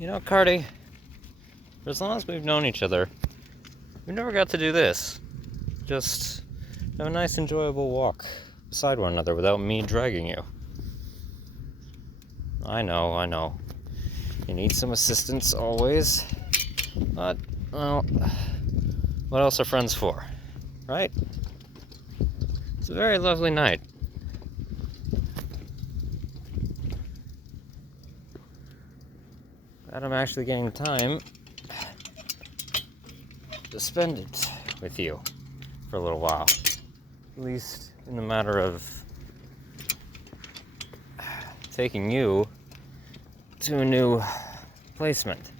You know, Cardi, for as long as we've known each other, we never got to do this. Just have a nice, enjoyable walk beside one another without me dragging you. I know. You need some assistance always. But, well, what else are friends for? Right? It's a very lovely night. Glad I'm actually getting time to spend it with you for a little while. At least in the matter of taking you to a new placement.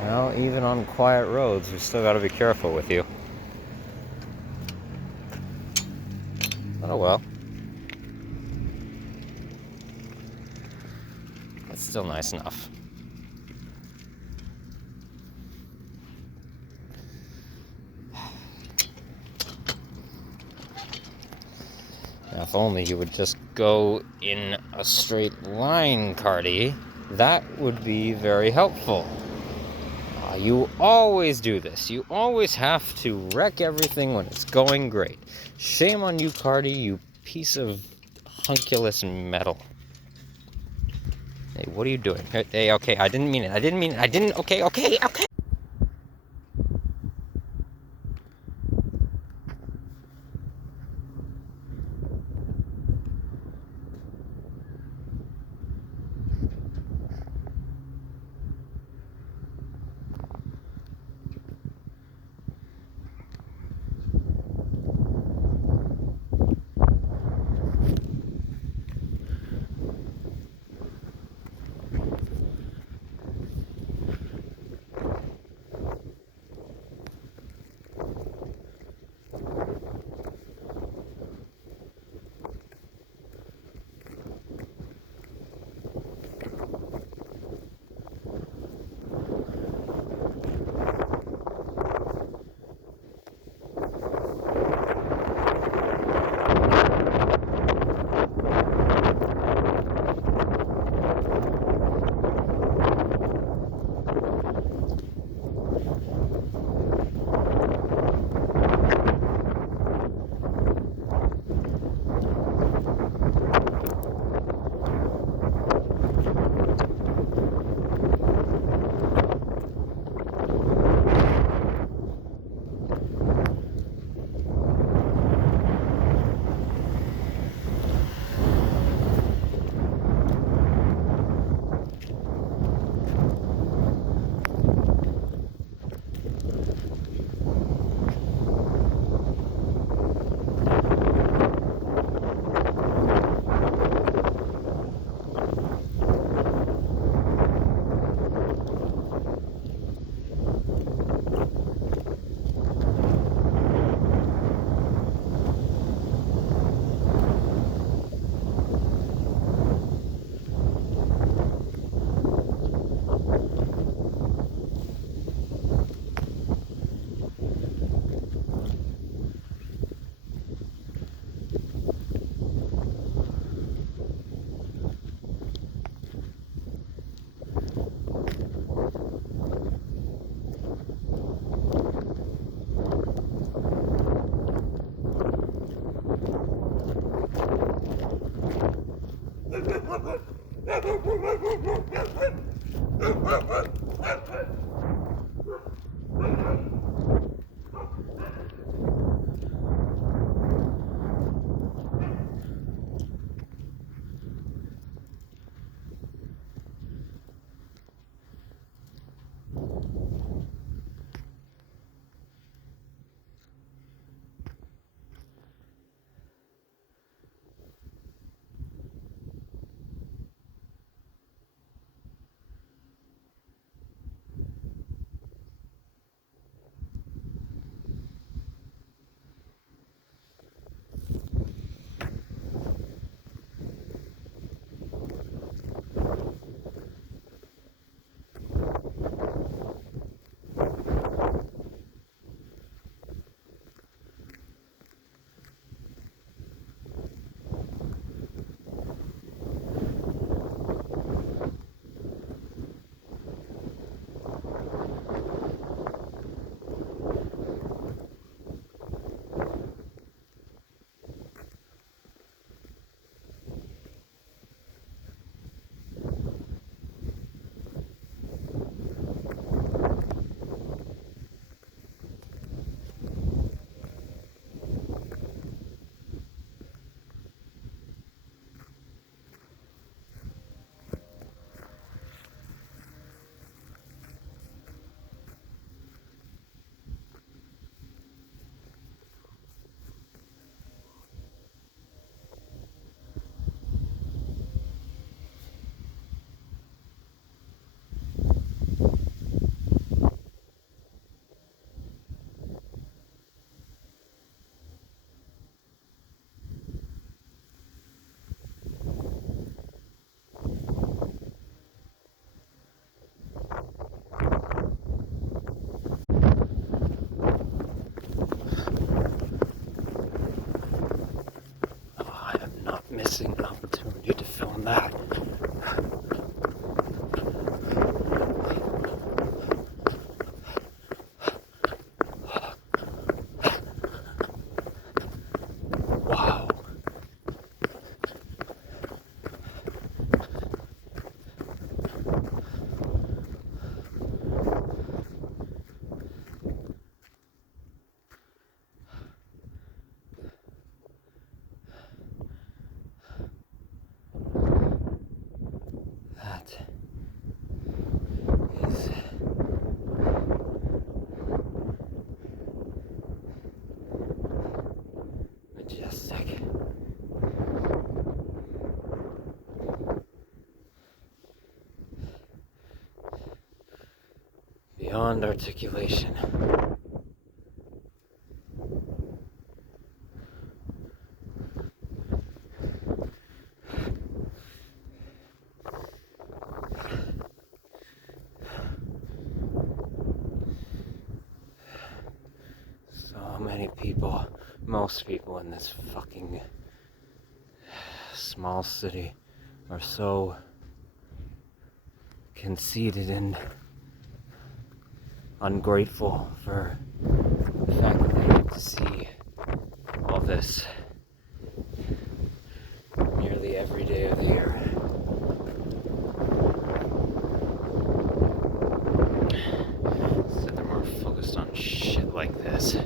Well, even on quiet roads, we still gotta be careful with you. Oh well. It's still nice enough. Now, if only you would just go in a straight line, Cardi, that would be very helpful. You always do this. You always have to wreck everything when it's going great. Shame on you, Cardi, you piece of hunkulous metal. Hey, what are you doing? Hey, okay, I didn't mean it. Okay. missing an opportunity to film that. Wow. That is majestic. Beyond articulation. So many people, most people in this fucking small city are so conceited and ungrateful for the fact that they get to see all this nearly every day of the year. So they're more focused on shit like this.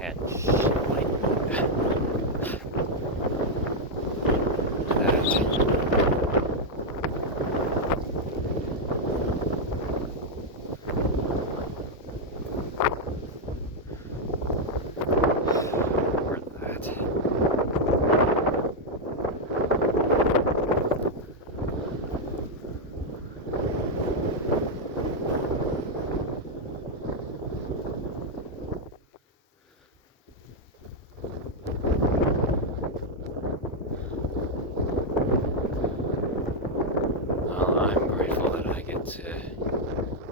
And shit like that. Well, I'm grateful that I get to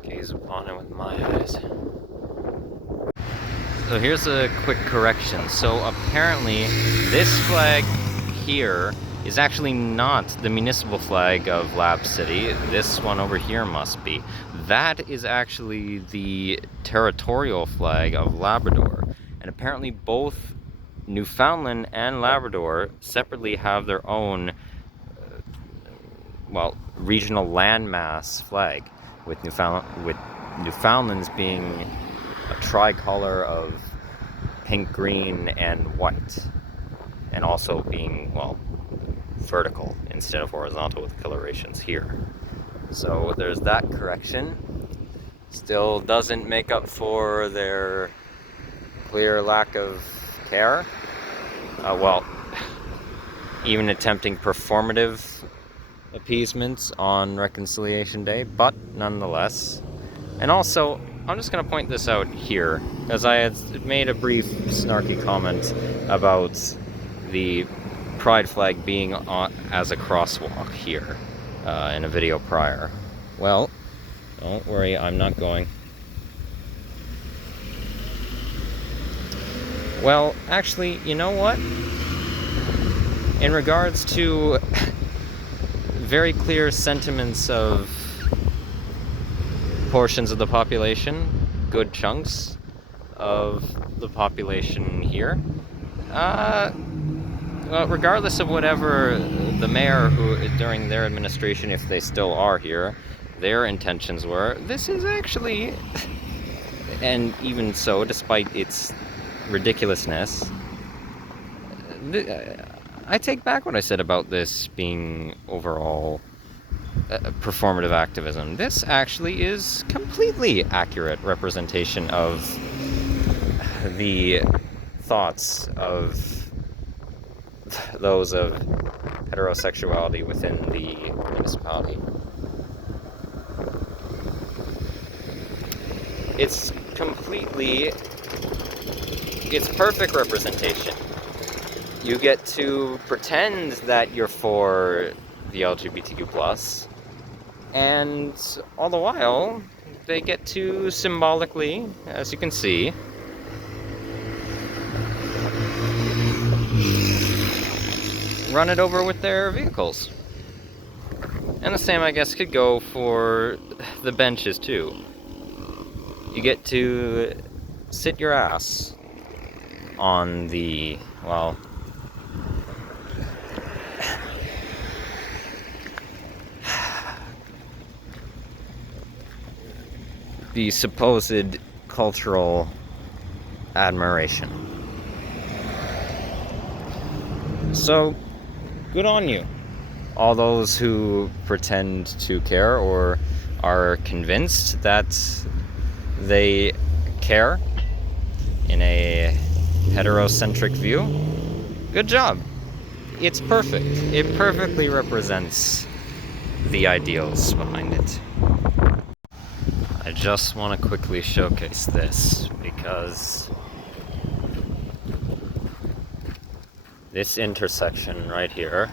gaze upon it with my eyes. So here's a quick correction. So apparently this flag here is actually not the municipal flag of Lab City. This one over here must be. That is actually the territorial flag of Labrador. And apparently both Newfoundland and Labrador separately have their own regional landmass flag, with Newfoundland's being a tricolor of pink, green, and white, and also being, vertical instead of horizontal with colorations here. So there's that correction. Still doesn't make up for their clear lack of care. Even attempting performative appeasements on Reconciliation Day, but nonetheless. And also, I'm just going to point this out here, because I had made a brief snarky comment about the pride flag being as a crosswalk here in a video prior. Well, don't worry, I'm not going. Well, actually, you know what? In regards to very clear sentiments of portions of the population, good chunks of the population here, regardless of whatever the mayor, who during their administration, if they still are here, their intentions were, this is actually, and even so, despite its ridiculousness, I take back what I said about this being overall performative activism. This actually is completely accurate representation of the thoughts of those of heterosexuality within the municipality. It's perfect representation. You get to pretend that you're for the LGBTQ+, and all the while, they get to symbolically, as you can see, run it over with their vehicles. And the same, I guess, could go for the benches too. You get to sit your ass on the, well, the supposed cultural admiration. So, good on you. All those who pretend to care or are convinced that they care in a heterocentric view, good job. It's perfect. It perfectly represents the ideals behind it. I just want to quickly showcase this because this intersection right here,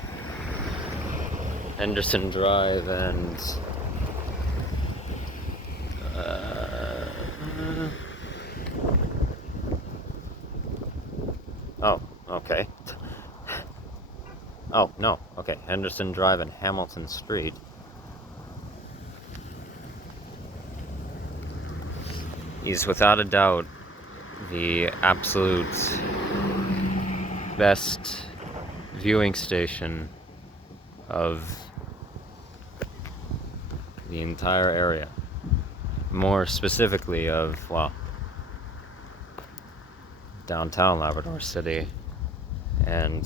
Henderson Drive and oh, okay. Oh, no, okay, Henderson Drive and Hamilton Street. Is without a doubt the absolute best viewing station of the entire area. More specifically of, well, downtown Labrador City and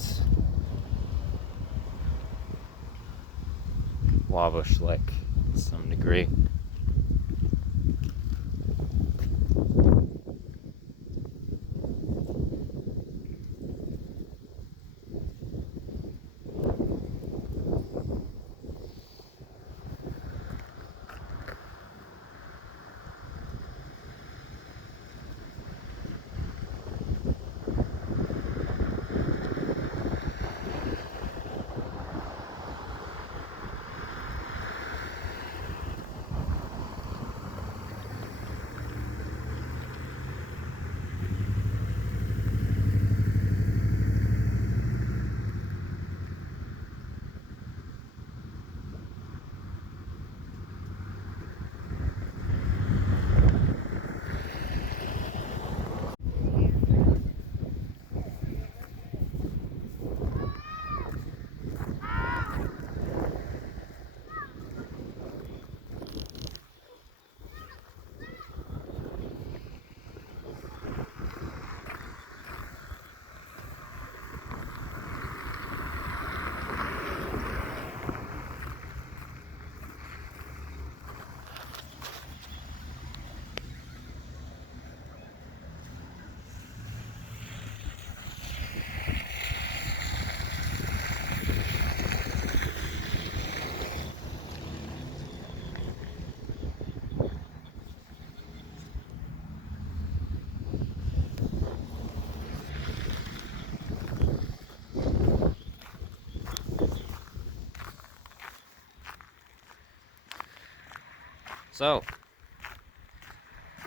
Wabush Lake to some degree. So,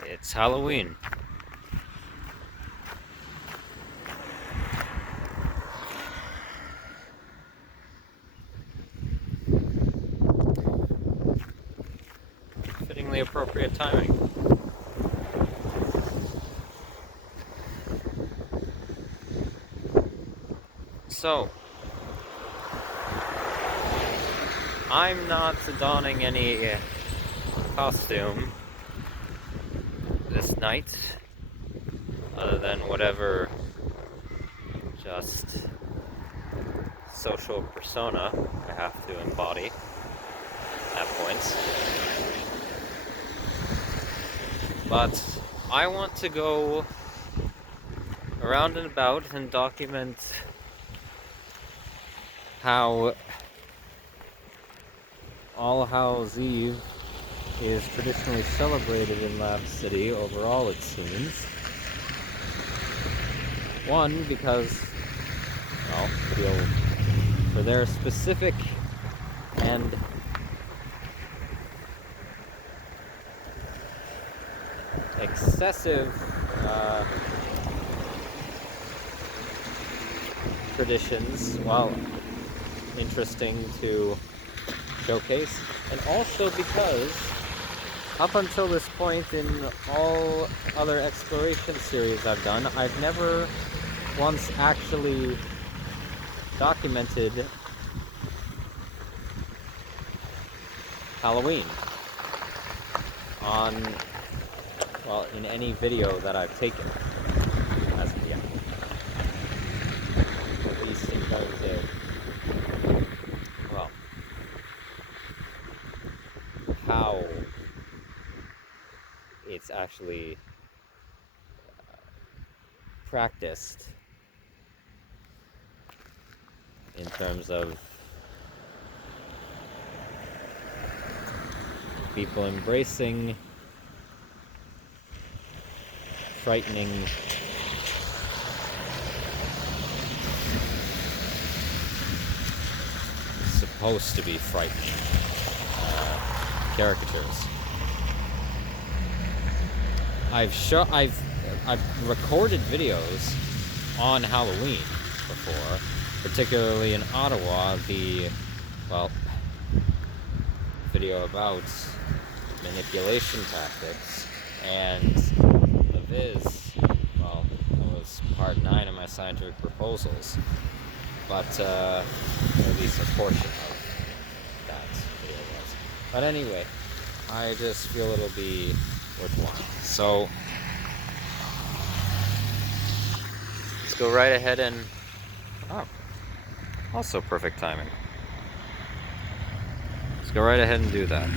it's Halloween. Fittingly appropriate timing. So, I'm not donning any costume this night, other than whatever just social persona I have to embody at points. But I want to go around and about and document how All Hallows Eve is traditionally celebrated in Lab City overall, it seems. One, because, well, for their specific and excessive traditions, well, interesting to showcase, and also because up until this point in all other exploration series I've done, I've never once actually documented Halloween on, well, in any video that I've taken as of yet. At least in terms of, well, how it's actually practiced in terms of people embracing frightening supposed to be frightening caricatures. I've recorded videos on Halloween before, particularly in Ottawa, the, well, video about manipulation tactics, and the Viz, well, that was part 9 of my scientific proposals, but at least a portion of that video was. But anyway, I just feel it'll be worthwhile. So let's go right ahead and, oh, also perfect timing. Let's go right ahead and do that.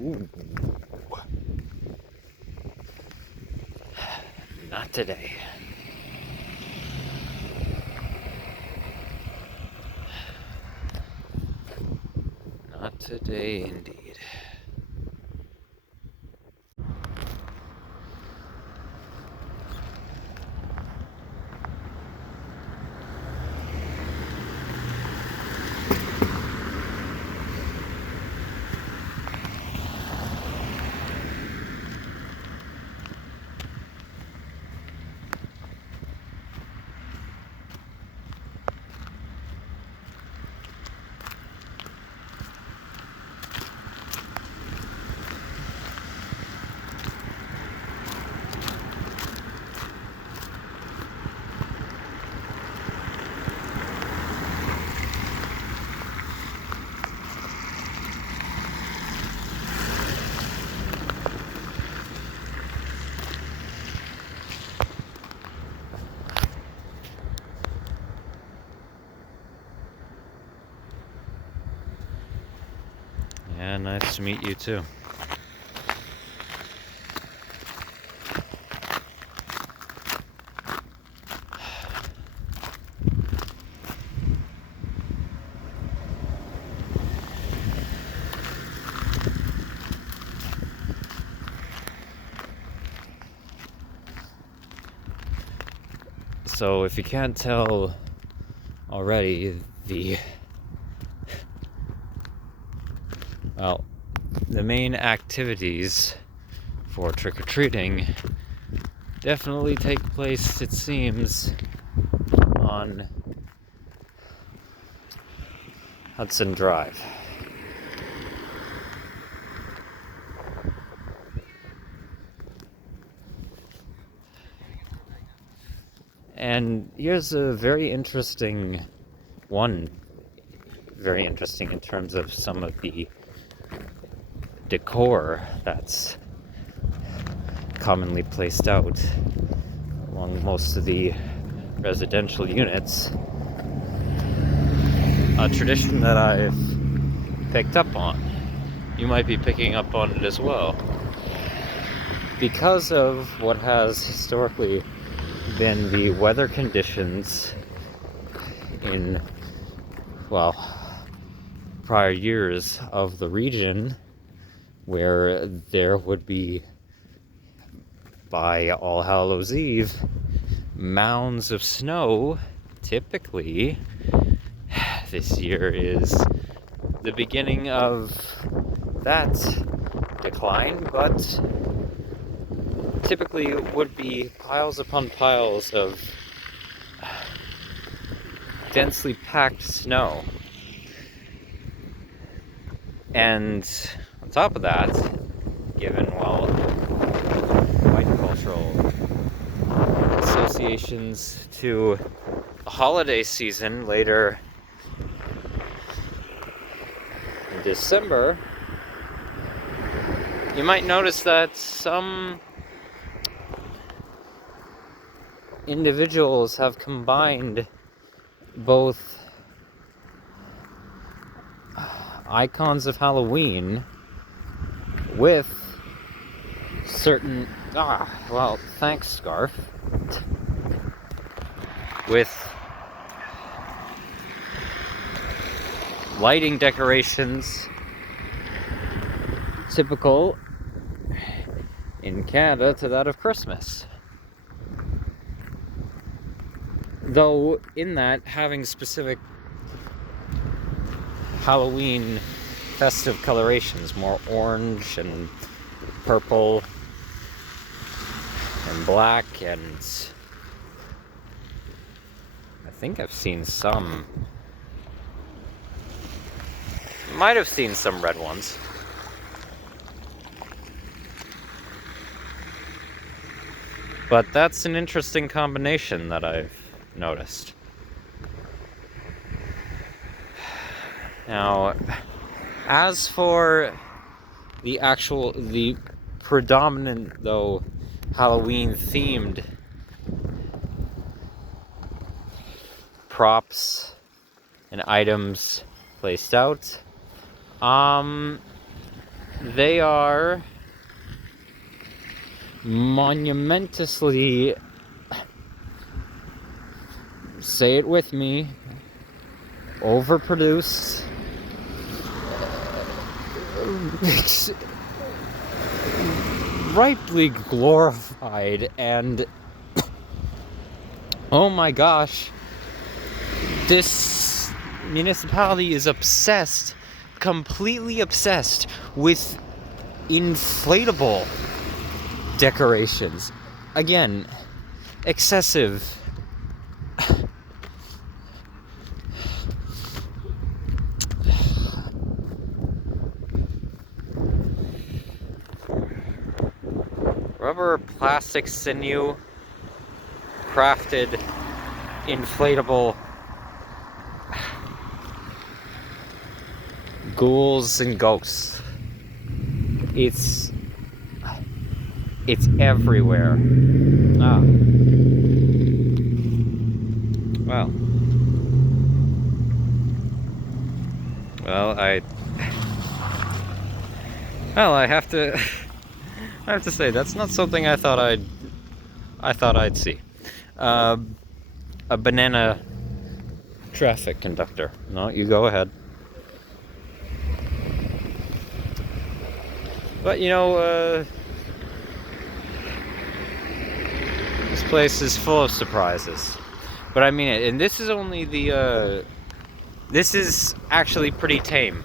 Ooh. Not today. Not today, indeed. Yeah, nice to meet you too. So if you can't tell already, the main activities for trick-or-treating definitely take place, it seems, on Hudson Drive. And here's a very interesting in terms of some of the decor that's commonly placed out along most of the residential units. A tradition that I've picked up on. You might be picking up on it as well. Because of what has historically been the weather conditions in, prior years of the region, where there would be, by All Hallows Eve, mounds of snow. Typically, this year is the beginning of that decline, but typically it would be piles upon piles of densely packed snow. And on top of that, given, white cultural associations to the holiday season later in December, you might notice that some individuals have combined both icons of Halloween with certain thanks, Scarf, with lighting decorations typical in Canada to that of Christmas. Though in that, having specific Halloween festive colorations, more orange and purple and black, and I think I've seen some, might have seen some red ones. But that's an interesting combination that I've noticed. Now, as for the predominant, though, Halloween-themed props and items placed out, They are monumentously, say it with me, overproduced, ripely glorified, and oh my gosh, this municipality is obsessed, completely obsessed with inflatable decorations. Again, excessive. Rubber, plastic, sinew, crafted, inflatable ghouls and ghosts. It's everywhere. Ah. Well. Well, I have to I have to say that's not something I thought I'd see. A banana traffic conductor. No, you go ahead. But you know, this place is full of surprises. But I mean it, and this is only the this is actually pretty tame.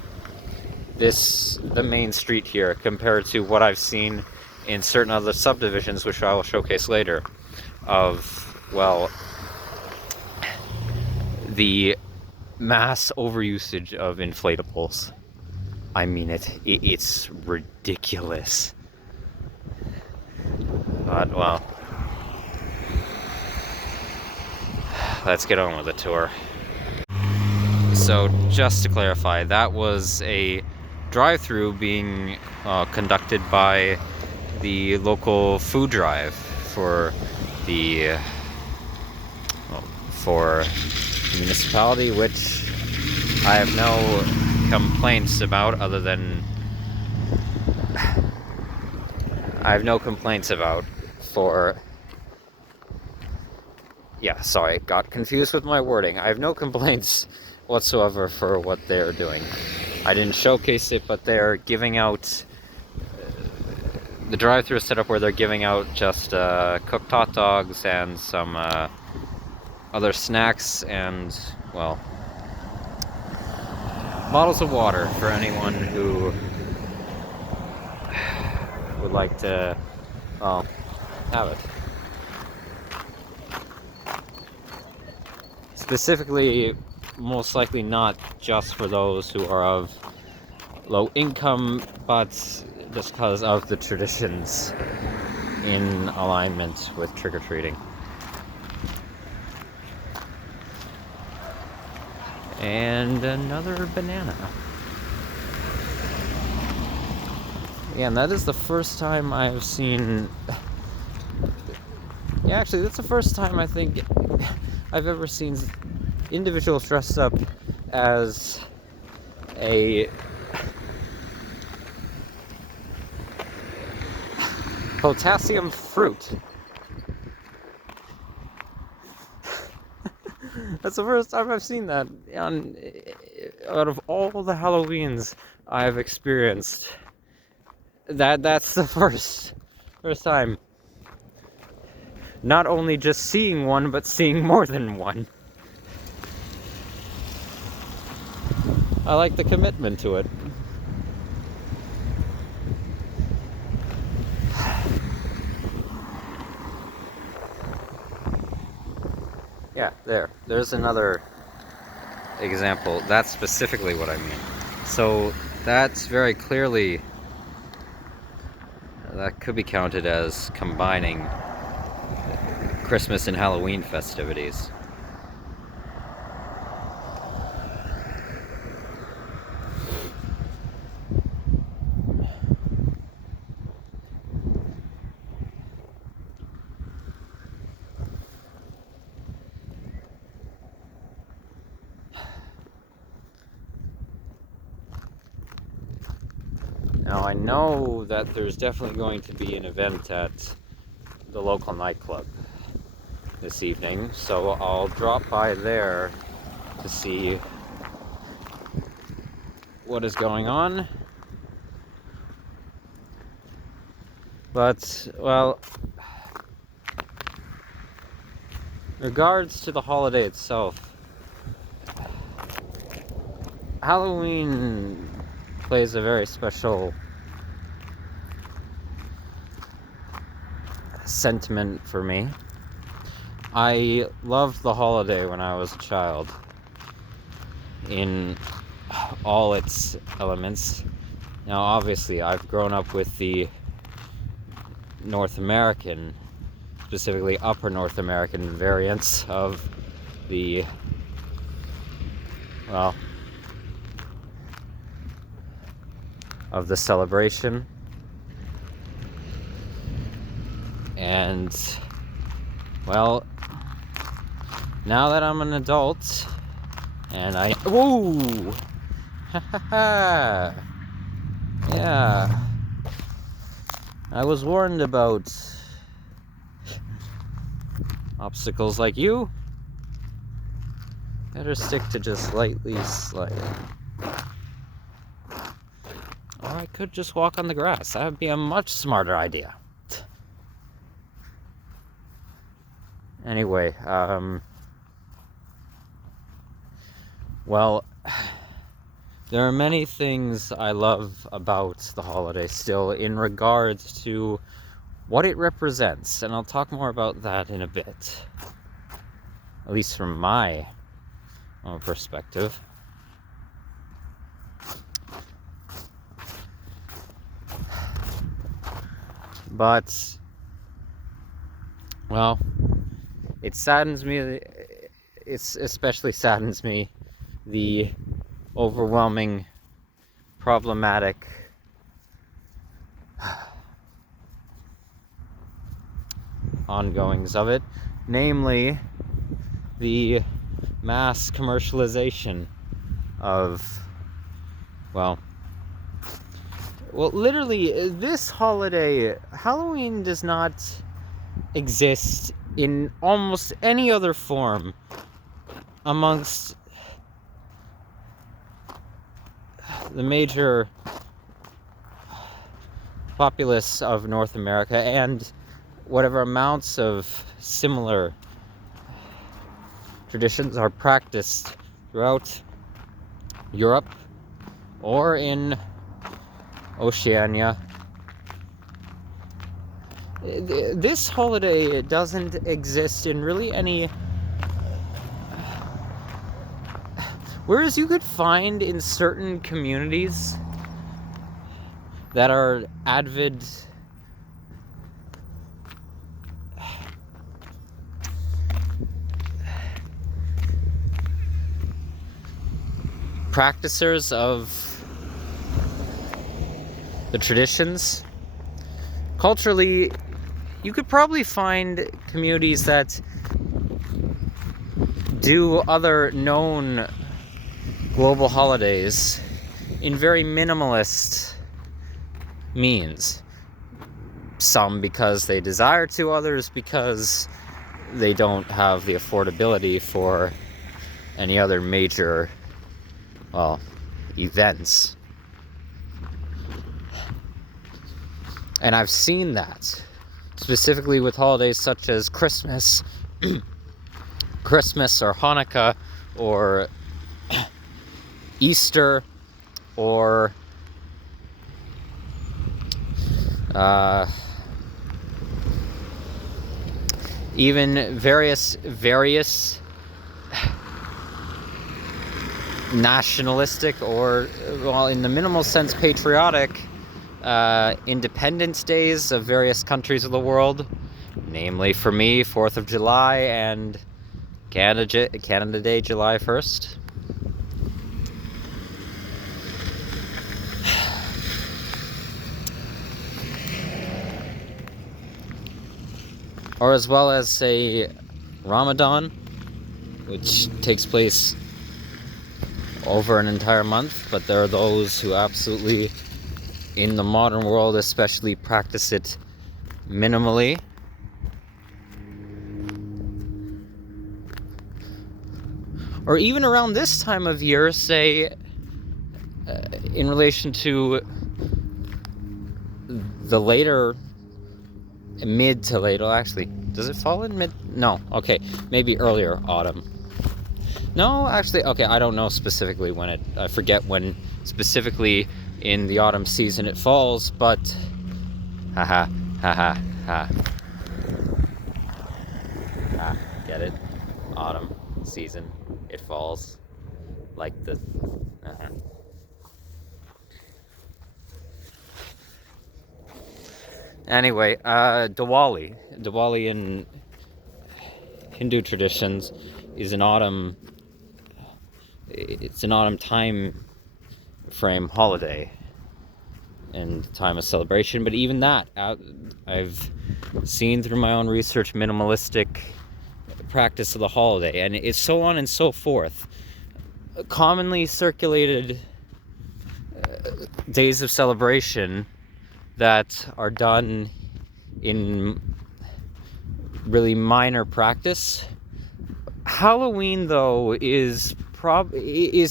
The main street here, compared to what I've seen in certain other subdivisions, which I will showcase later, of, well, the mass overusage of inflatables. I mean it's ridiculous. But, well, let's get on with the tour. So, just to clarify, that was a drive-through being conducted by the local food drive for the municipality, which I have no complaints about, other than for, yeah, sorry, got confused with my wording. I have no complaints whatsoever for what they're doing. I didn't showcase it, but they're giving out, the drive-thru is set up where they're giving out just cooked hot dogs and some other snacks and, well, bottles of water for anyone who would like to, well, have it. Specifically, most likely not just for those who are of low income, but just because of the traditions in alignment with trick-or-treating. And another banana. Yeah, and that is the first time I've seen... Yeah, actually, that's the first time I think I've ever seen individuals dressed up as a potassium fruit. That's the first time I've seen that out of all the Halloweens I've experienced. That's the first time. Not only just seeing one, but seeing more than one. I like the commitment to it. Yeah, there's another example. That's specifically what I mean. So that's very clearly, that could be counted as combining Christmas and Halloween festivities. Now I know that there's definitely going to be an event at the local nightclub this evening, so I'll drop by there to see what is going on. But, well, in regards to the holiday itself, Halloween plays a very special sentiment for me. I loved the holiday when I was a child in all its elements. Now, obviously, I've grown up with the North American, specifically upper North American variants of the, well, of the celebration. And, well, now that I'm an adult, and whoa! Ha ha ha! Yeah. I was warned about obstacles like you. Better stick to just lightly sliding. Or I could just walk on the grass. That would be a much smarter idea. Anyway, well, there are many things I love about the holiday still in regards to what it represents, and I'll talk more about that in a bit, at least from my own perspective. But, well, it saddens me, it especially saddens me, the overwhelming, problematic ongoings of it, namely the mass commercialization of, well, literally, this holiday, Halloween, does not exist in almost any other form amongst the major populace of North America, and whatever amounts of similar traditions are practiced throughout Europe or in Oceania. This holiday doesn't exist in really any... Whereas you could find in certain communities that are avid practicers of the traditions, culturally, you could probably find communities that do other known global holidays in very minimalist means. Some because they desire to, others because they don't have the affordability for any other major, well, events. And I've seen that, specifically with holidays such as Christmas, Christmas or Hanukkah, or Easter, or even various nationalistic, or, well, in the minimal sense, patriotic Independence Days of various countries of the world, namely for me, 4th of July and Canada Day, July 1st. Or as well as, say, Ramadan, which takes place over an entire month, but there are those who absolutely in the modern world especially practice it minimally. Or even around this time of year, say, in relation to the later, mid to late, well, actually, does it fall in mid? No, okay, maybe earlier autumn. No, actually, okay, I don't know specifically when I forget when specifically in the autumn season it falls, but, haha, haha, ha. Ah, get it? Autumn season, it falls, like the, Anyway, Diwali in Hindu traditions is it's an autumn time frame holiday and time of celebration. But even that, I've seen through my own research, minimalistic practice of the holiday, and it's so on and so forth. Commonly circulated days of celebration that are done in really minor practice. Halloween, though, is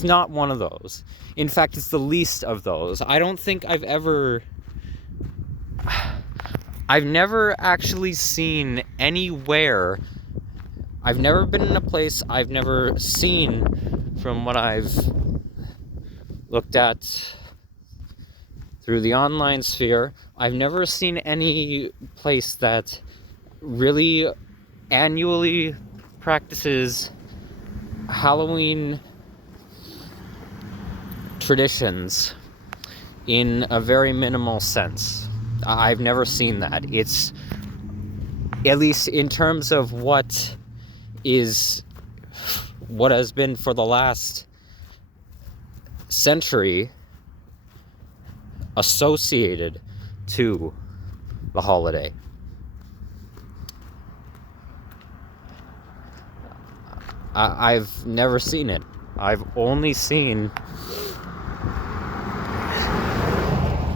not one of those. In fact, it's the least of those. I don't think I've never actually seen anywhere. I've never been in a place, I've never seen, from what I've looked at through the online sphere, I've never seen any place that really annually practices Halloween traditions in a very minimal sense. I've never seen that. It's, at least in terms of what has been for the last century associated to the holiday. I've never seen it. I've only seen,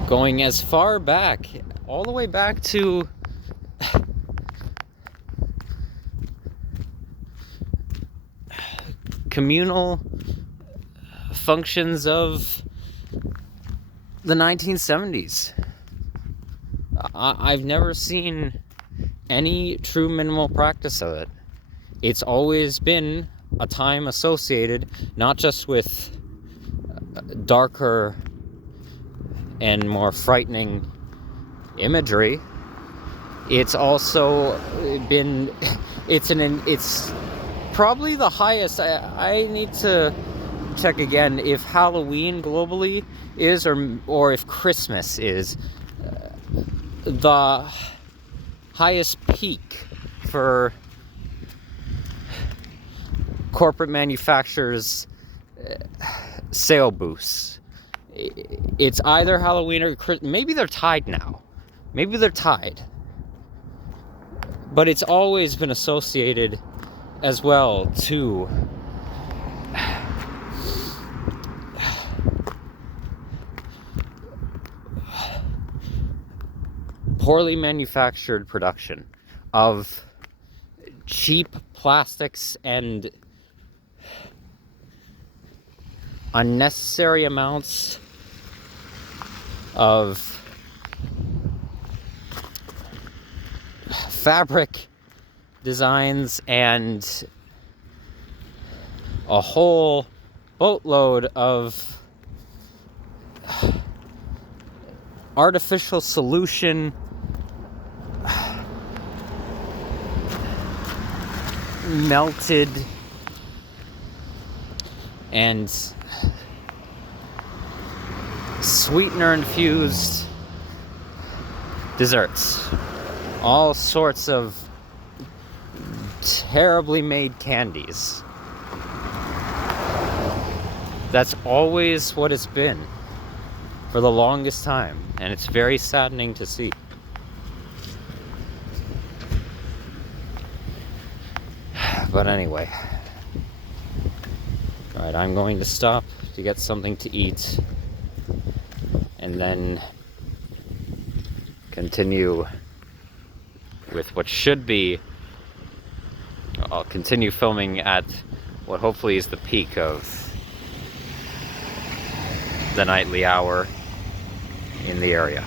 going as far back, all the way back to communal functions of the 1970s. I've never seen any true minimal practice of it. It's always been a time associated not just with darker and more frightening imagery. It's also been, it's probably the highest. I need to check again if Halloween globally is, or if Christmas is the highest peak for corporate manufacturers' sale boosts. It's either Halloween or Christmas. Maybe they're tied now. Maybe they're tied. But it's always been associated as well to poorly manufactured production of cheap plastics and unnecessary amounts of fabric designs and a whole boatload of artificial solution melted and sweetener infused desserts, all sorts of terribly made candies. That's always what it's been for the longest time, and it's very saddening to see. But anyway, alright, I'm going to stop to get something to eat, and then continue with what should be. I'll continue filming at what hopefully is the peak of the nightly hour in the area.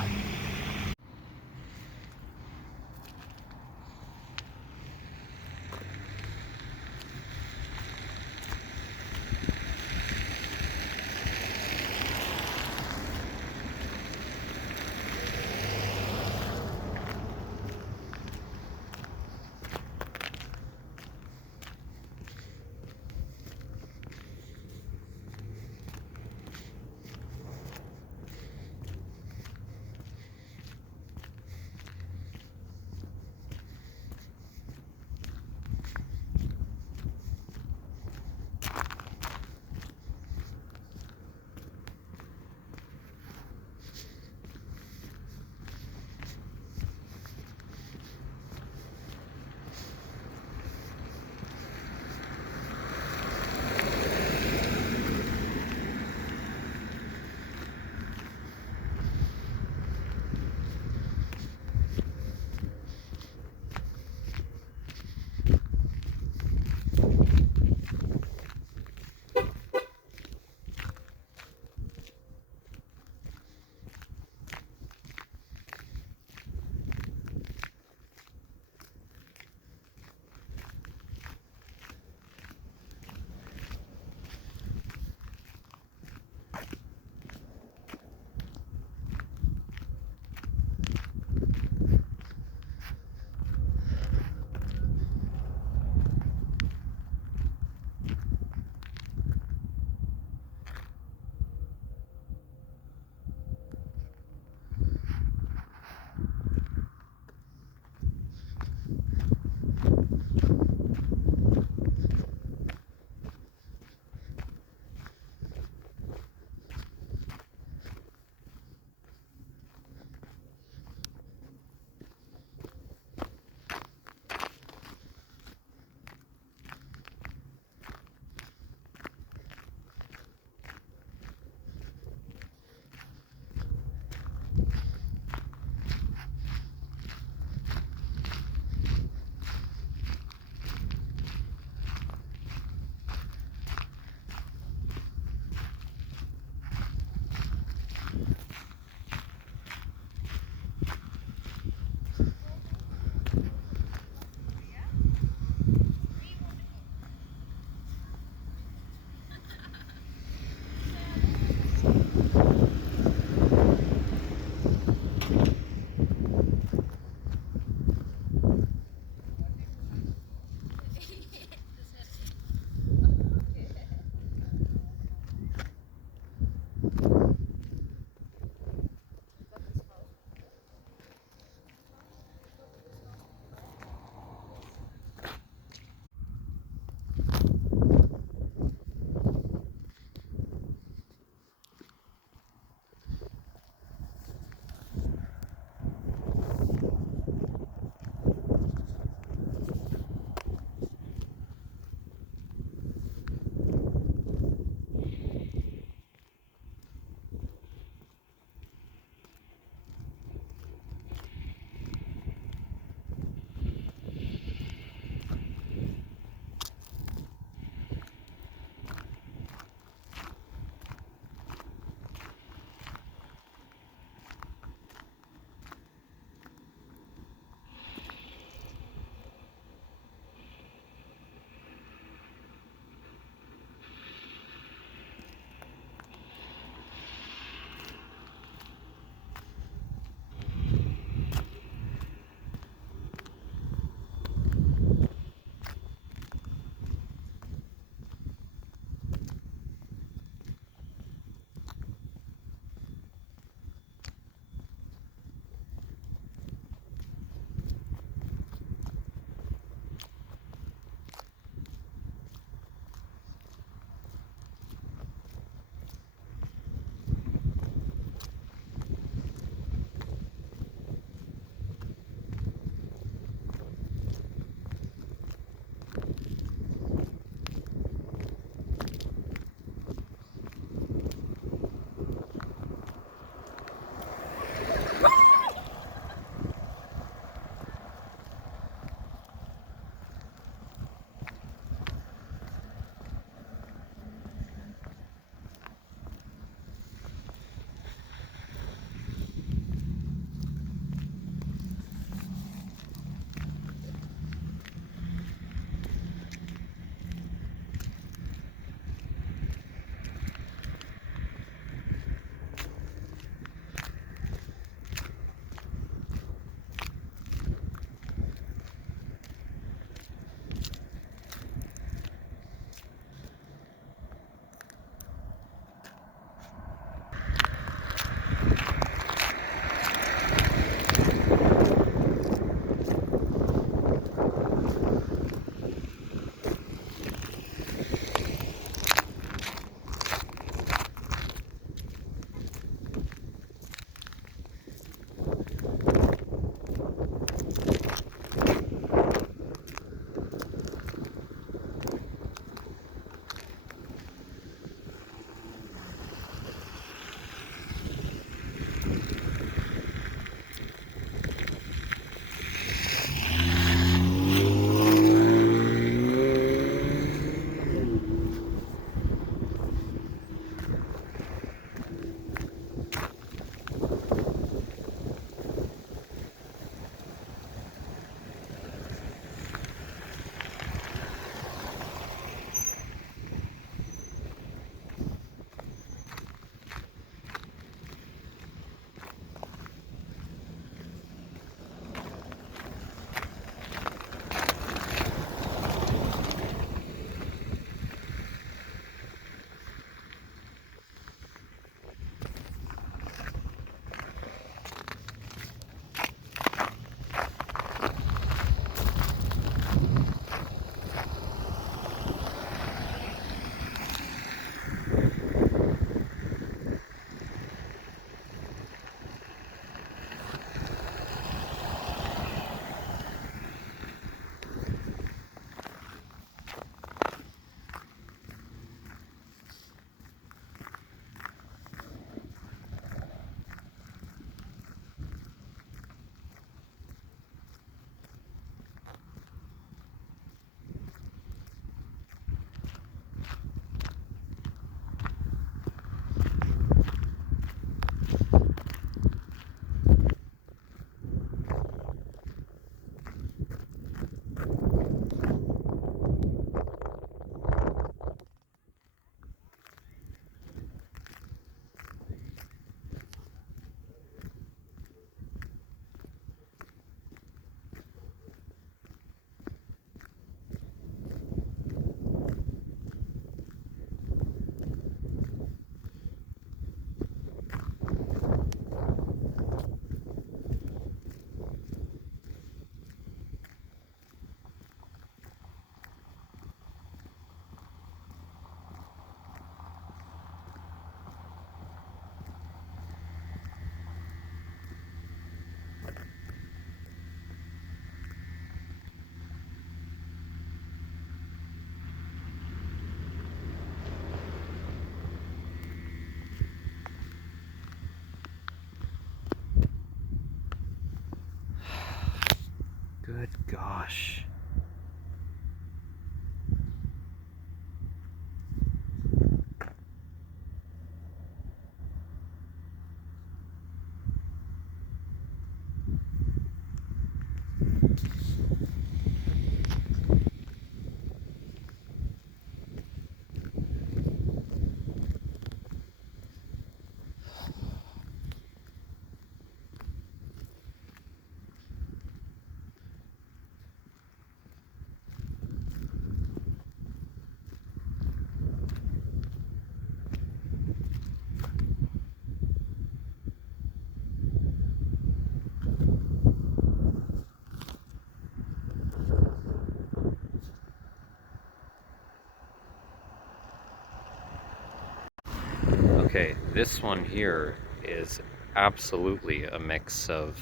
Okay, this one here is absolutely a mix of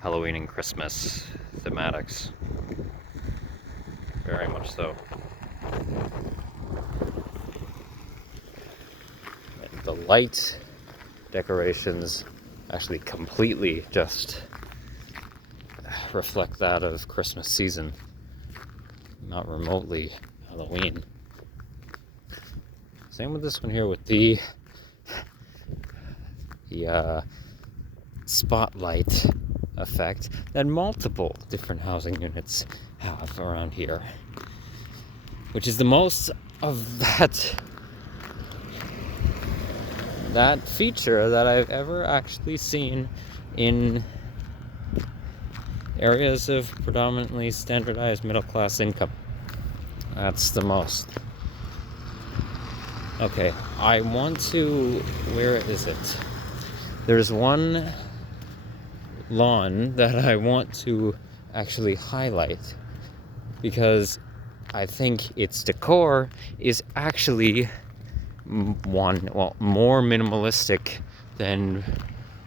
Halloween and Christmas thematics. Very much so. And the light decorations actually completely just reflect that of Christmas season, not remotely Halloween. Same with this one here with the spotlight effect that multiple different housing units have around here, which is the most of that feature that I've ever actually seen in areas of predominantly standardized middle class income. That's the most. Okay, I want to, where is it? There's one lawn that I want to actually highlight because I think its decor is actually more minimalistic than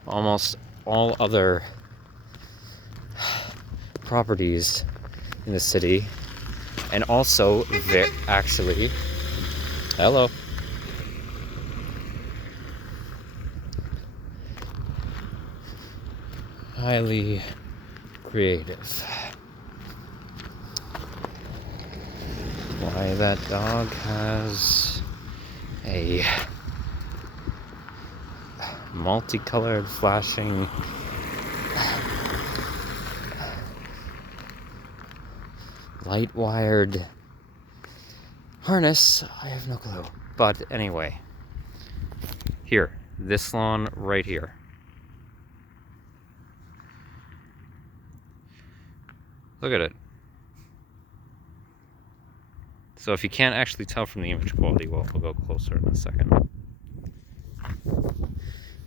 almost all other properties in the city, and also actually, hello. Highly creative. Why that dog has a multicolored flashing light wired harness, I have no clue. But anyway, here, this lawn right here. Look at it. So if you can't actually tell from the image quality, well, we'll go closer in a second.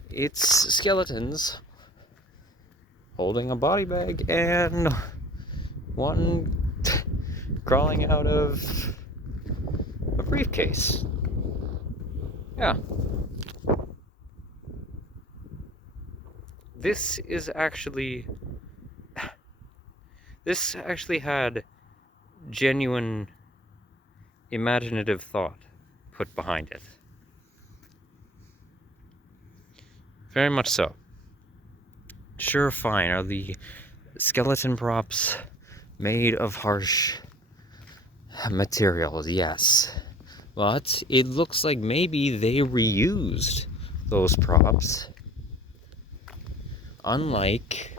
It's skeletons holding a body bag and one crawling out of a briefcase. Yeah. This actually had genuine imaginative thought put behind it. Very much so. Sure, fine. Are the skeleton props made of harsh materials? Yes. But it looks like maybe they reused those props. Unlike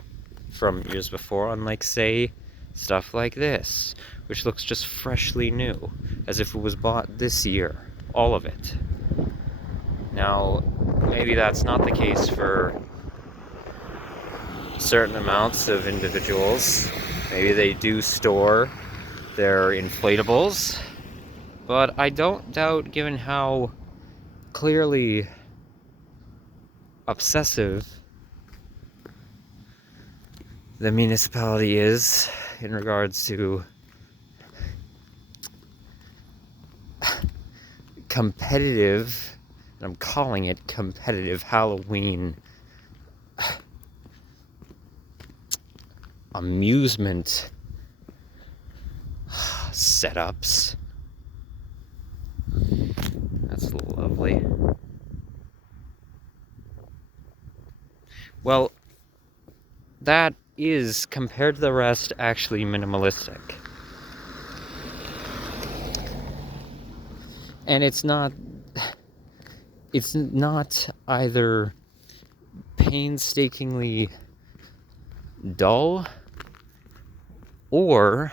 from years before, unlike, say, stuff like this, which looks just freshly new, as if it was bought this year. All of it. Now, maybe that's not the case for certain amounts of individuals. Maybe they do store their inflatables, but I don't doubt, given how clearly obsessive the municipality is in regards to competitive, and I'm calling it competitive, Halloween amusement setups. That's lovely. Well, that is, compared to the rest, actually minimalistic. And it's not either painstakingly dull or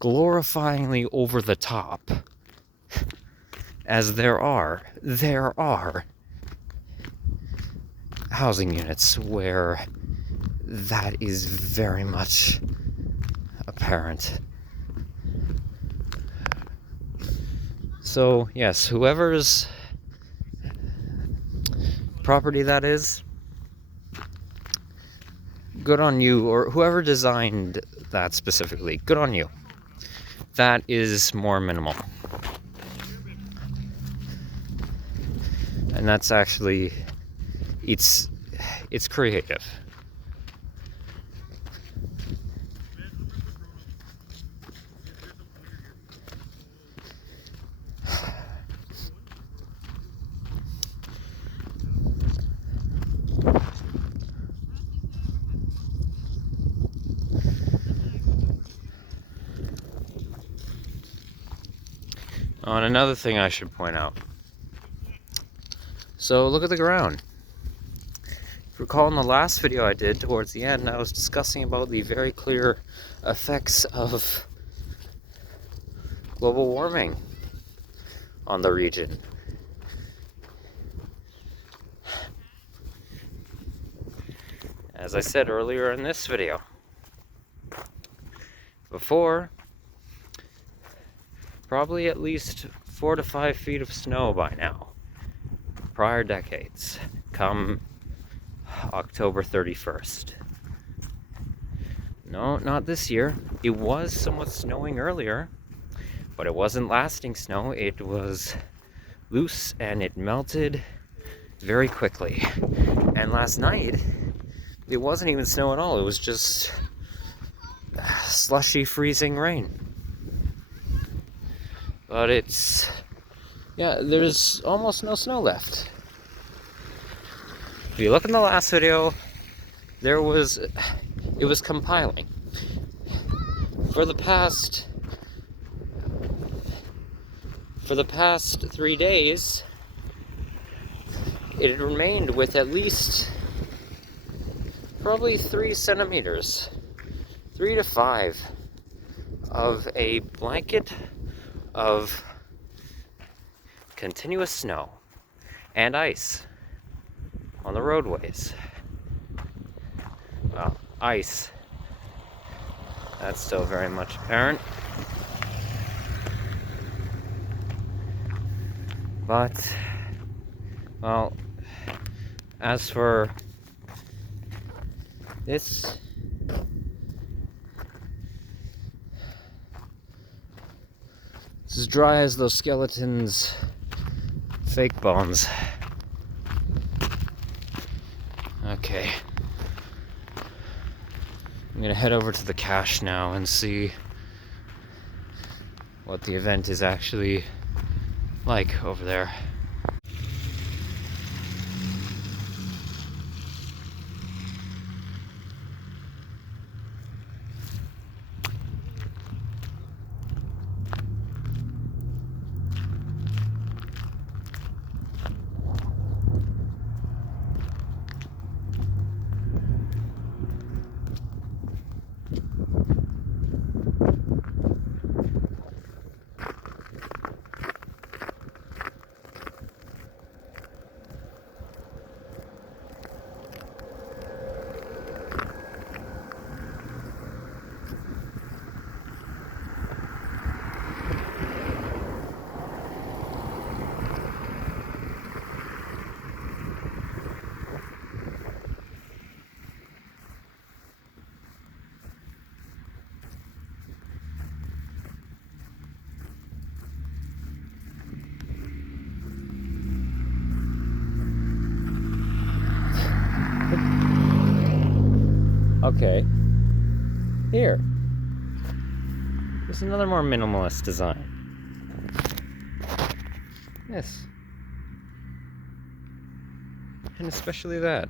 glorifyingly over the top, as there are housing units where that is very much apparent. So yes, whoever's property that is, good on you, or whoever designed that specifically, good on you. That is more minimal. And that's actually, it's creative. Oh, and another thing I should point out. So look at the ground. If you recall in the last video I did towards the end, I was discussing about the very clear effects of global warming on the region. As I said earlier in this video, before, probably at least 4 to 5 feet of snow by now. Prior decades, come October 31st. No, not this year. It was somewhat snowing earlier, but it wasn't lasting snow. It was loose and it melted very quickly. And last night, it wasn't even snow at all. It was just slushy, freezing rain. But there's almost no snow left. If you look in the last video, it was compiling. For the past 3 days, it had remained with at least probably 3 centimeters, 3 to 5, of a blanket of continuous snow and ice on the roadways. Well, ice, that's still very much apparent. But, well, as for this, it's as dry as those skeletons' fake bones. Okay. I'm gonna head over to the cache now and see what the event is actually like over there. Okay, here. There's another more minimalist design. Yes. And especially that.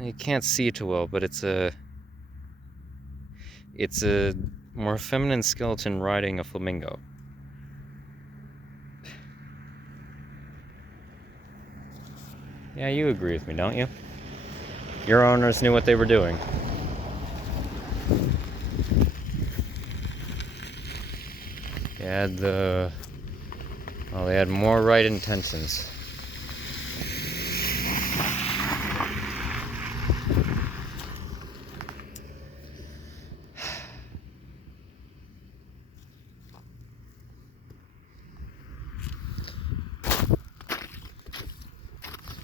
You can't see it too well, but it's a more feminine skeleton riding a flamingo. Yeah, you agree with me, don't you? Your owners knew what they were doing. They had more right intentions.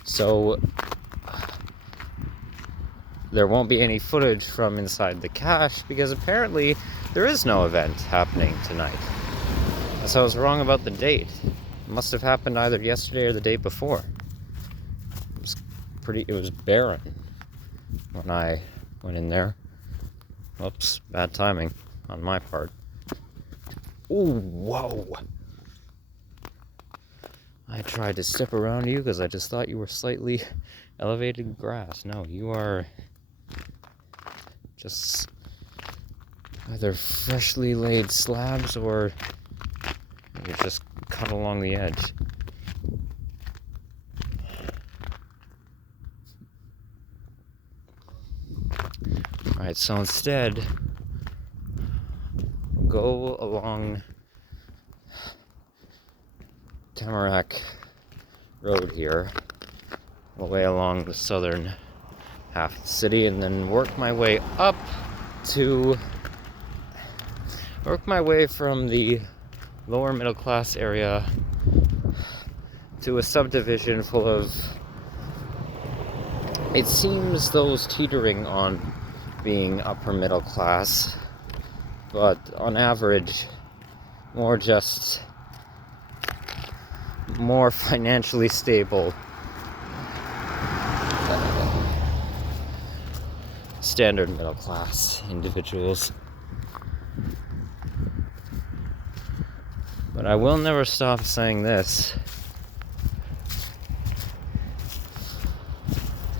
So there won't be any footage from inside the cache because apparently there is no event happening tonight. So I was wrong about the date. It must have happened either yesterday or the day before. It was barren when I went in there. Whoops, bad timing on my part. Ooh, whoa! I tried to step around you because I just thought you were slightly elevated grass. No, you are just either freshly laid slabs or you're just cut along the edge. Alright, so instead, go along Tamarack Road here, all the way along the southern half of the city, and then work my way from the lower middle class area to a subdivision full of, it seems, those teetering on being upper middle class, but on average more financially stable standard middle class individuals. But I will never stop saying this.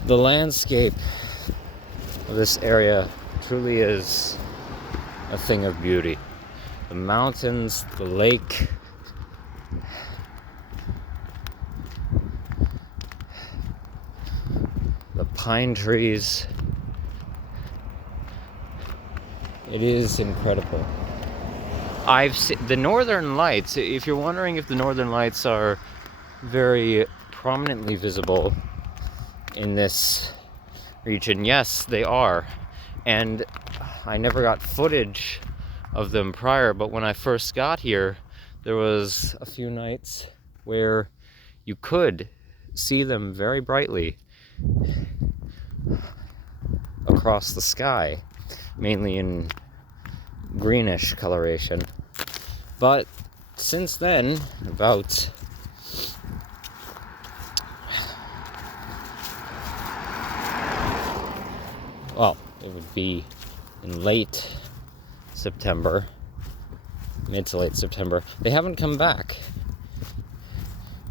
The landscape of this area truly is a thing of beauty. The mountains, the lake, the pine trees. It is incredible. I've seen the northern lights. If you're wondering if the northern lights are very prominently visible in this region, yes, they are. And I never got footage of them prior, but when I first got here, there was a few nights where you could see them very brightly across the sky, mainly in greenish coloration. But since then, about it would be in late September, mid to late September, they haven't come back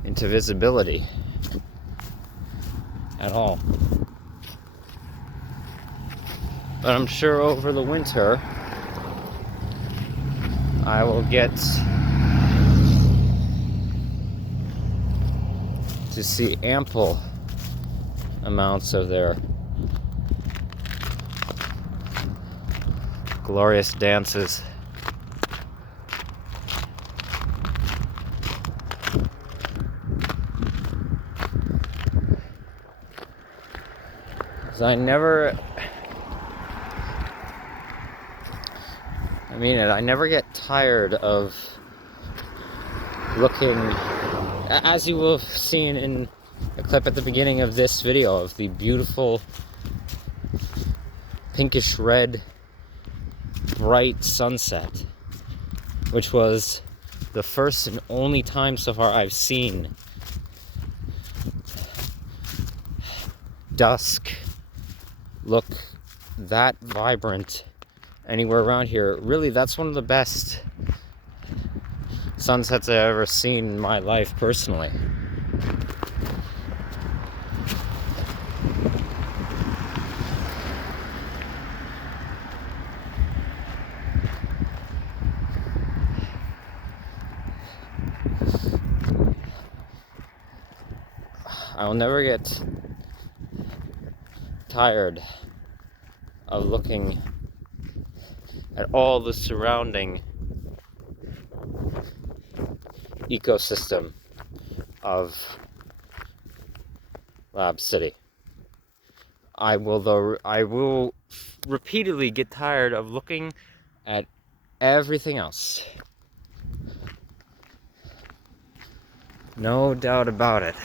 into visibility at all. But I'm sure over the winter I will get to see ample amounts of their glorious dances. I never get tired of looking, as you will have seen in a clip at the beginning of this video, of the beautiful pinkish red bright sunset, which was the first and only time so far I've seen dusk look that vibrant anywhere around here. Really, that's one of the best sunsets I've ever seen in my life personally. I will never get tired of looking at all the surrounding ecosystem of Lab City. I will repeatedly get tired of looking at everything else. No doubt about it.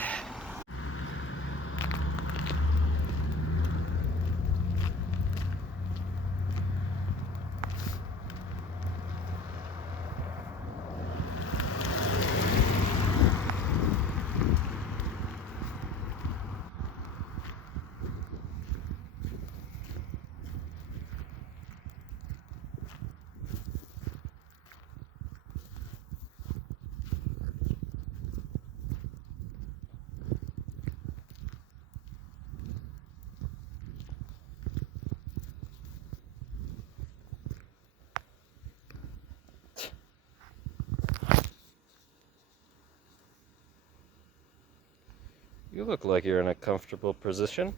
You look like you're in a comfortable position.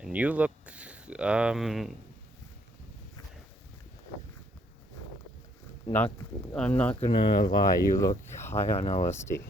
And you look, not, I'm not gonna lie, you look high on LSD.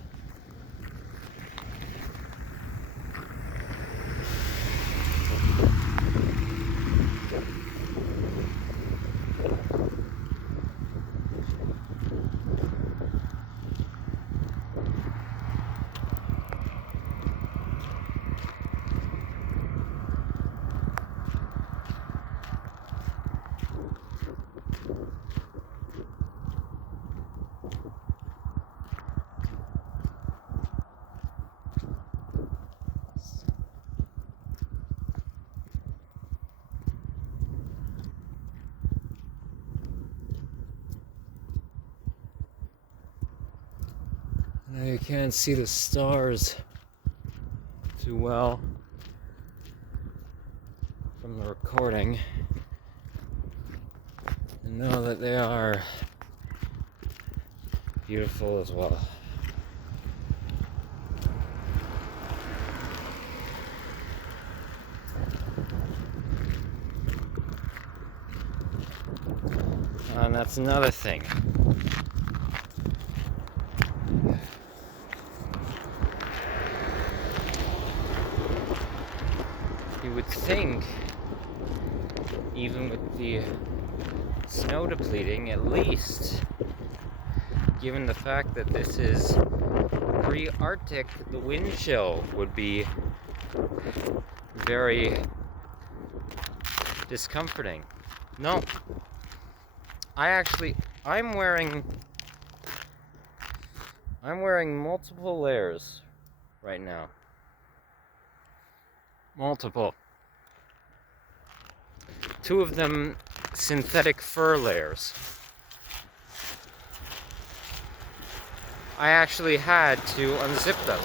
Now you can't see the stars too well from the recording. And know that they are beautiful as well. And that's another thing. You would think, even with the snow depleting, at least, given the fact that this is pre-Arctic, the wind chill would be very discomforting. No. I'm wearing multiple layers right now. Multiple. 2 of them synthetic fur layers. I actually had to unzip them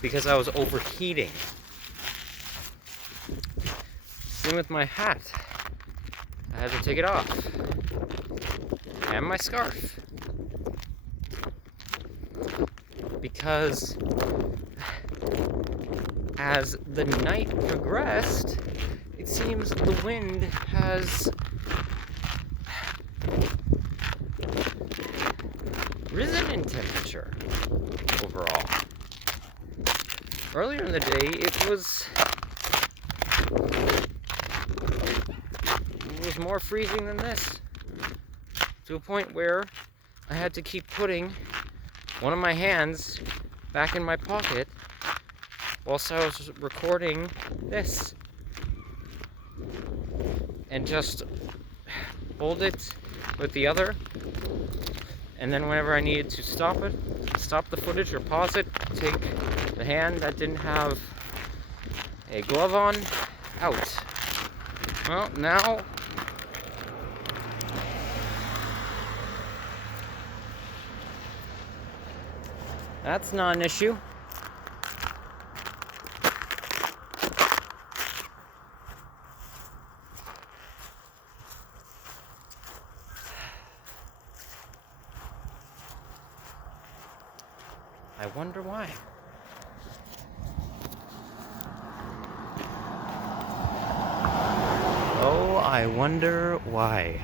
because I was overheating. Same with my hat. I had to take it off. And my scarf. Because as the night progressed, it seems the wind has risen in temperature overall. Earlier in the day, it was more freezing than this, to a point where I had to keep putting one of my hands back in my pocket whilst I was recording this, and just hold it with the other, and then whenever I needed to stop the footage or pause it, take the hand that didn't have a glove on out. Well, now that's not an issue. I wonder why. Oh, I wonder why.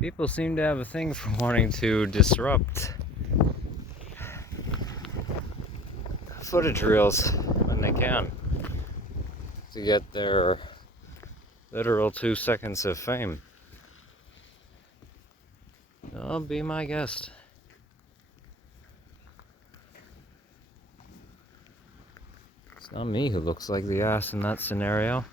People seem to have a thing for wanting to disrupt footage reels when they can to get their literal 2 seconds of fame. Oh, be my guest. It's not me who looks like the ass in that scenario.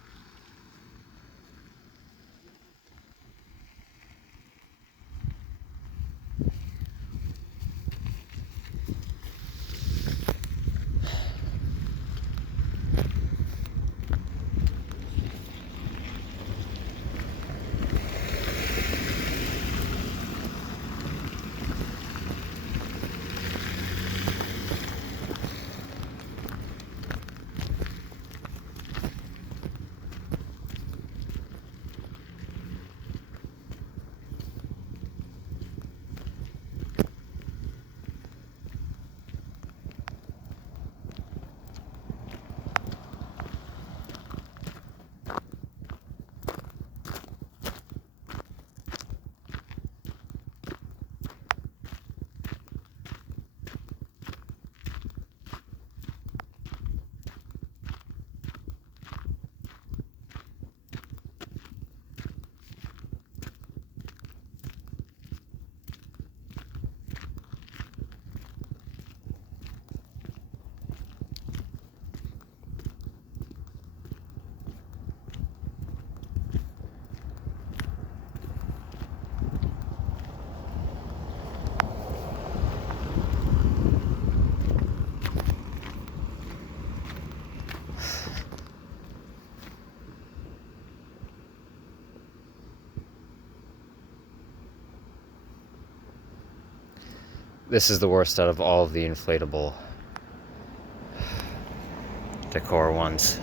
This is the worst out of all of the inflatable Decore ones.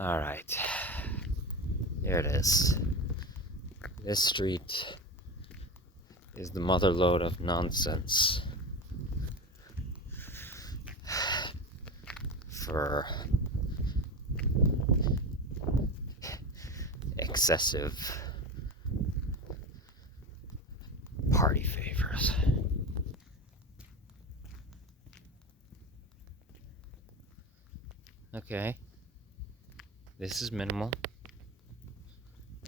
All right, there it is. This street is the mother lode of nonsense for excessive party favors. Okay, this is minimal.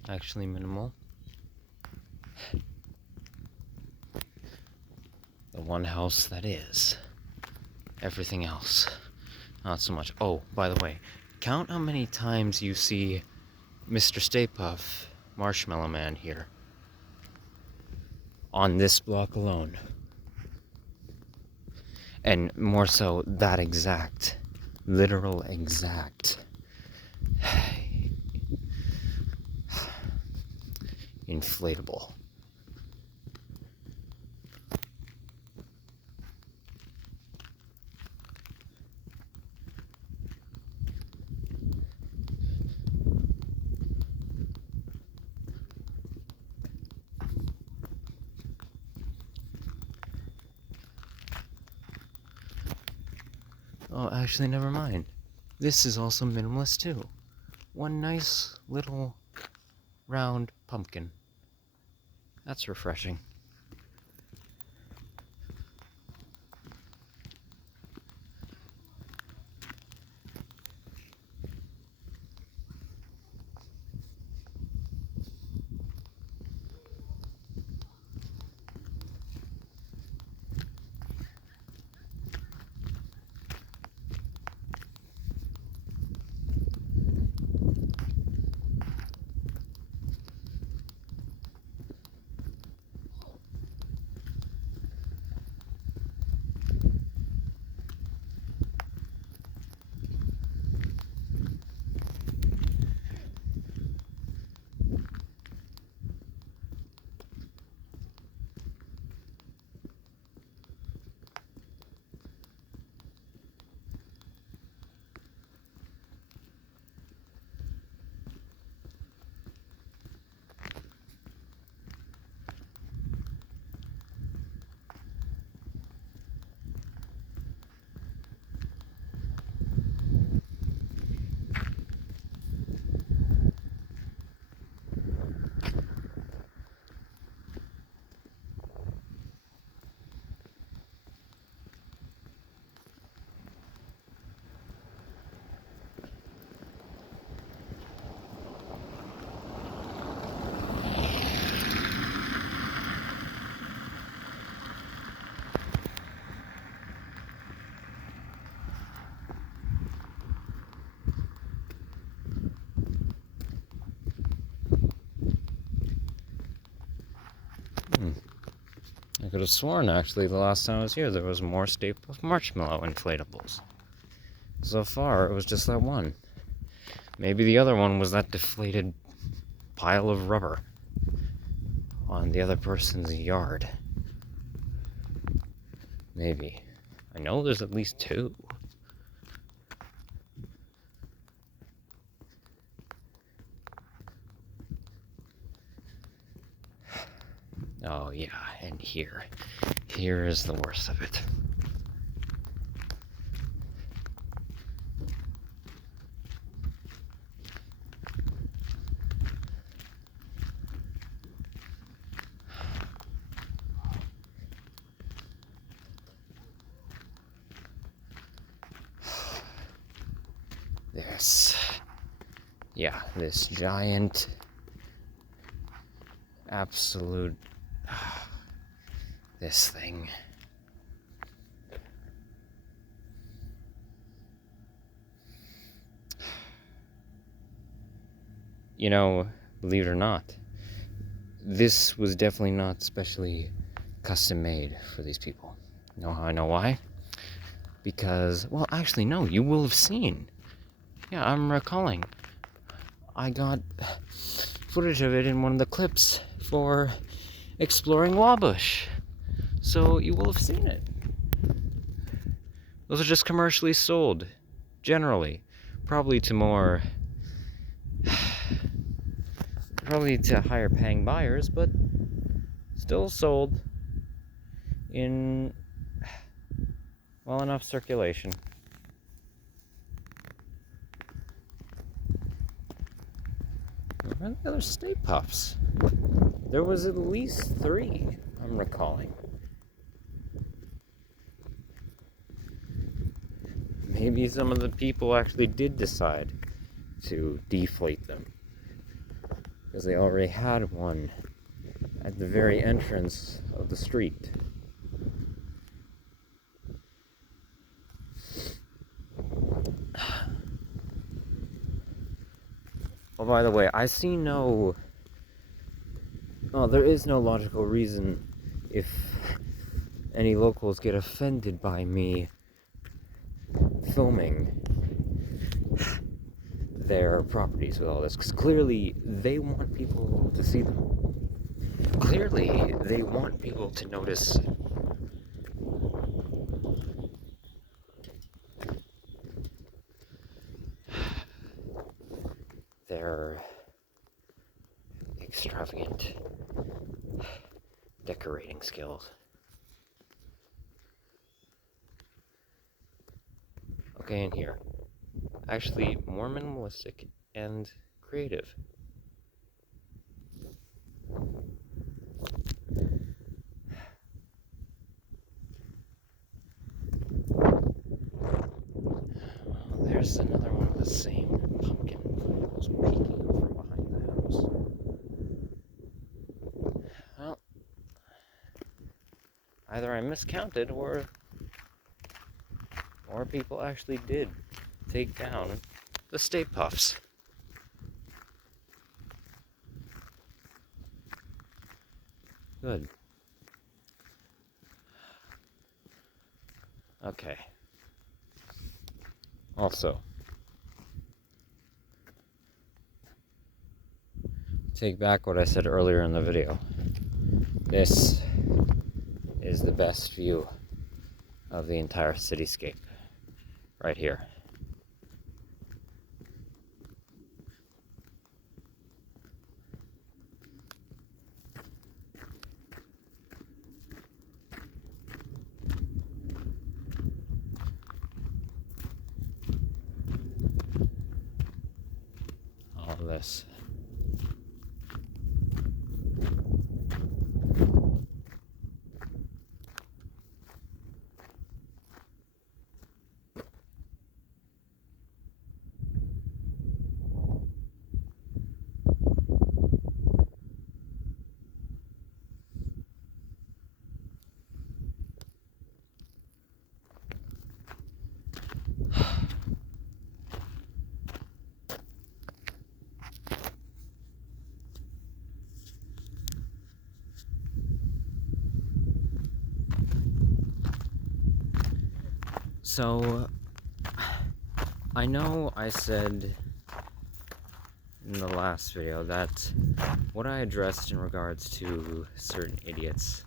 Actually minimal. The one house that is. Everything else, not so much. Oh, by the way, count how many times you see Mr. Stay Puft, Marshmallow Man here. On this block alone. And more so, that exact, literal exact inflatable. Oh, actually, never mind. This is also minimalist too. one nice little round pumpkin. That's refreshing. I could have sworn, actually, the last time I was here, there was more Stay Puft Marshmallow inflatables. So far, it was just that one. Maybe the other one was that deflated pile of rubber on the other person's yard. Maybe. I know there's at least two. Oh yeah, and here. Here is the worst of it. This giant, absolute, this thing. You know, believe it or not, this was definitely not specially custom made for these people. You know how I know why? Because, well, actually, no, you will have seen. Yeah, I'm recalling. I got footage of it in one of the clips for exploring Wabush. So you will have seen it. Those are just commercially sold, generally. Probably to higher paying buyers, but still sold in well enough circulation. Where are the other Stay Puffs? There was at least 3, I'm recalling. Maybe some of the people actually did decide to deflate them, because they already had one at the very entrance of the street. Oh, by the way, I see there is no logical reason if any locals get offended by me filming their properties with all this, because clearly they want people to see them. Clearly they want people to notice their extravagant decorating skills. Okay, in here. Actually, more minimalistic and creative. Oh, there's another one of the same pumpkin flowers peeking out from behind the house. Well, either I miscounted or people actually did take down the Stay Puffs. Good. Okay. Also, take back what I said earlier in the video. This is the best view of the entire cityscape. Right here. All this. So, I know I said in the last video that what I addressed in regards to certain idiots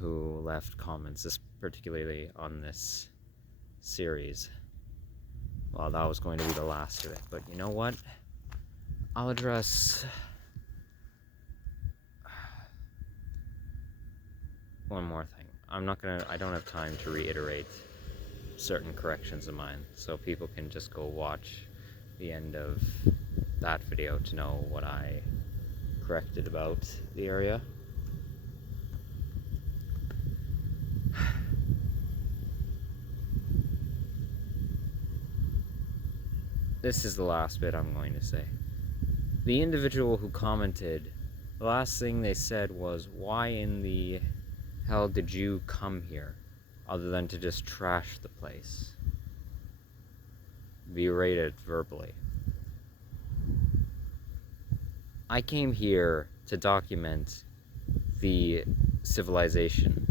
who left comments, particularly on this series, well, that was going to be the last of it. But you know what? I'll address one more thing. I don't have time to reiterate certain corrections of mine, so people can just go watch the end of that video to know what I corrected about the area. This is the last bit I'm going to say. The individual who commented, the last thing they said was, why in the hell did you come here other than to just trash the place? Berate it verbally. I came here to document the civilization.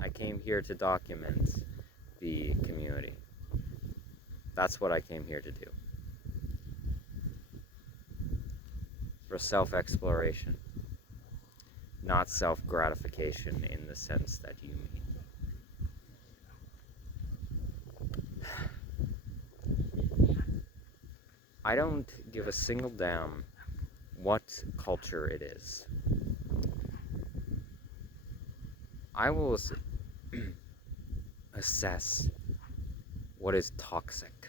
I came here to document the community. That's what I came here to do. For self-exploration, not self-gratification in the sense that you mean. I don't give a single damn what culture it is. I will assess what is toxic.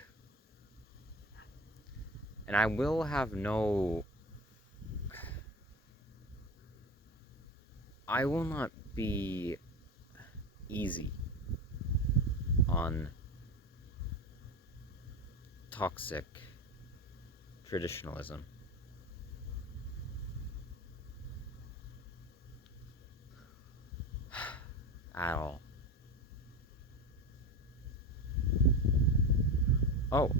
And I will have I will not be easy on toxic traditionalism. At all. Oh,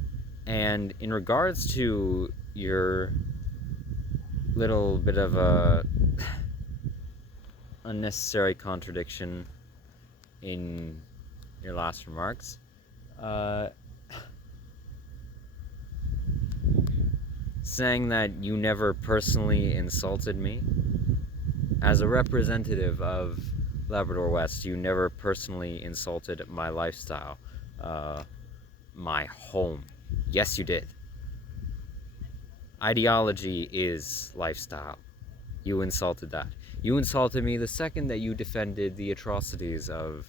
and in regards to your little bit of a unnecessary contradiction in your last remarks, saying that you never personally insulted me. As a representative of Labrador West, you never personally insulted my lifestyle, my home. Yes, you did. Ideology is lifestyle. You insulted that. You insulted me the second that you defended the atrocities of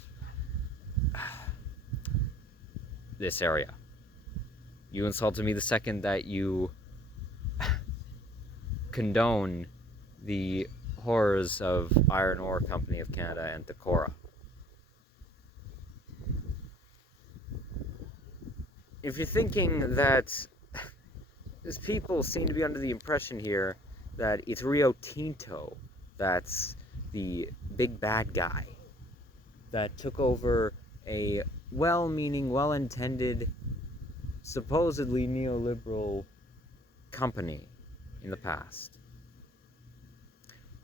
this area. You insulted me the second that you condone the horrors of Iron Ore Company of Canada and Decore. If you're thinking that these people seem to be under the impression here that it's Rio Tinto that's the big bad guy that took over a well-meaning, well-intended, supposedly neoliberal company in the past.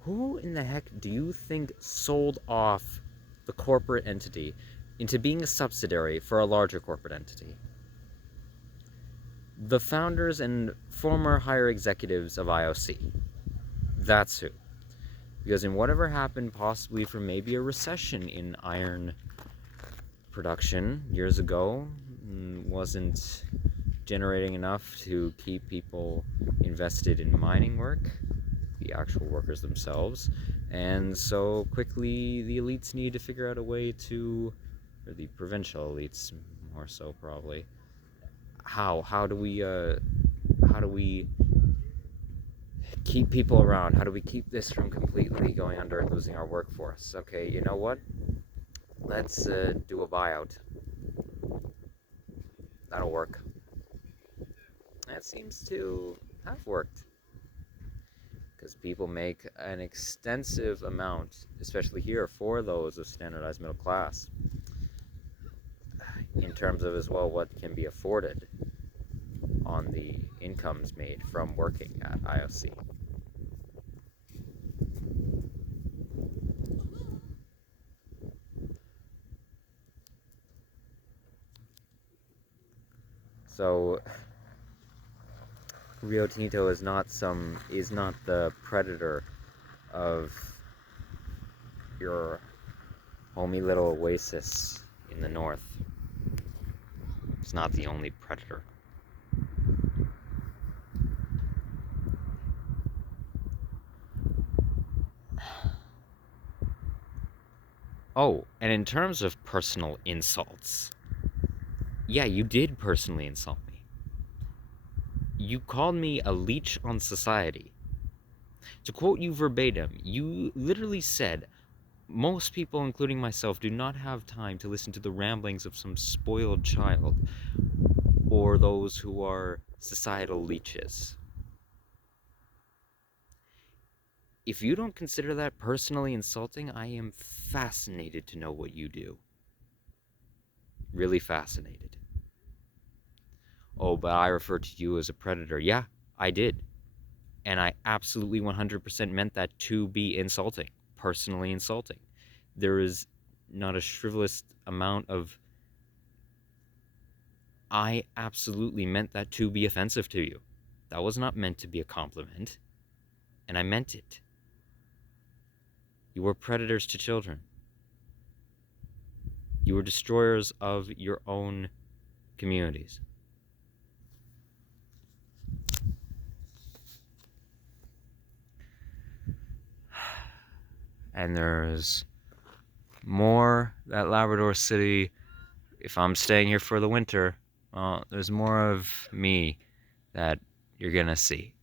Who in the heck do you think sold off the corporate entity into being a subsidiary for a larger corporate entity? The founders and former higher executives of IOC. That's who. Because in whatever happened possibly from maybe a recession in iron production years ago, wasn't generating enough to keep people invested in mining work, the actual workers themselves, and so quickly the elites need to figure out a way to, or the provincial elites more so probably, how do we keep people around? How do we keep this from completely going under and losing our workforce? Okay, you know what? Let's do a buyout. That'll work. That seems to have worked. Because people make an extensive amount, especially here, for those of standardized middle class, in terms of as well what can be afforded on the incomes made from working at IOC. So Rio Tinto is not the predator of your homey little oasis in the north. It's not the only predator. Oh, and in terms of personal insults, yeah, you did personally insult me. You called me a leech on society. To quote you verbatim, you literally said, most people, including myself, do not have time to listen to the ramblings of some spoiled child or those who are societal leeches. If you don't consider that personally insulting, I am fascinated to know what you do. Really fascinated. Oh, but I referred to you as a predator. Yeah, I did. And I absolutely 100% meant that to be insulting, personally insulting. There is not a shrivelous amount of... I absolutely meant that to be offensive to you. That was not meant to be a compliment. And I meant it. You were predators to children. You were destroyers of your own communities. And there's more at Labrador City. If I'm staying here for the winter, well, there's more of me that you're gonna see.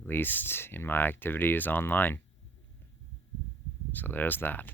At least in my activities online. So there's that.